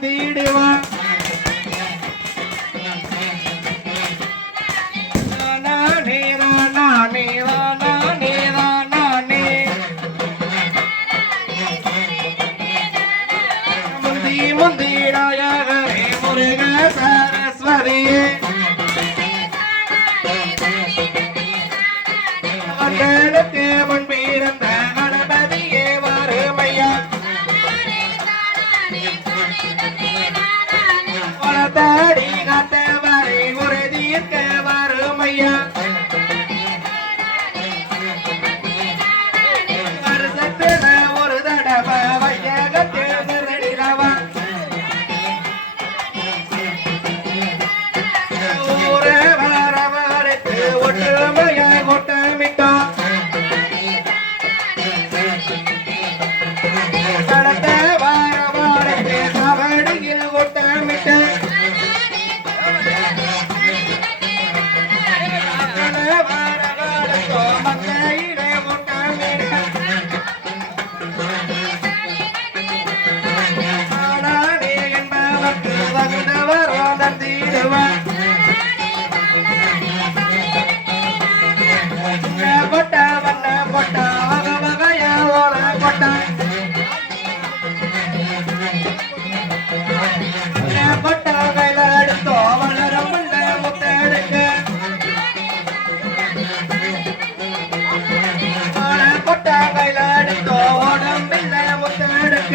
தந்திடுவான் முந்திராயகரே முருக சரஸ்வதியே மக்களுக்கு முன்பிருந்த கணபதியே வறுமையா வளர்த்தாடி காத்தவரை உறுதியிருக்க வறுமையா வருஷத்துல ஒரு தடவை வையகத்தில் நிறடிலவா ஊரே வரவழைத்து ஒற்றுமையா கொட்டமிட்டா கடத்த வரவழைத்து சவடியில் கொட்டமிட்ட வரவழைத்தோ மக்கையிலே கொட்டமிட்ட ஆனானே என்பவர்க்கு தகுந்தவர் தந்திடுவார் கொட்ட வண்ண கொட்ட வக வகைய ஓர கொட்ட கொட்ட கையில எடுத்தோ வளரும் முத்தெடுக்க கொட்ட கையில எடுத்தோ உடம்பில்ல முத்தெடுக்க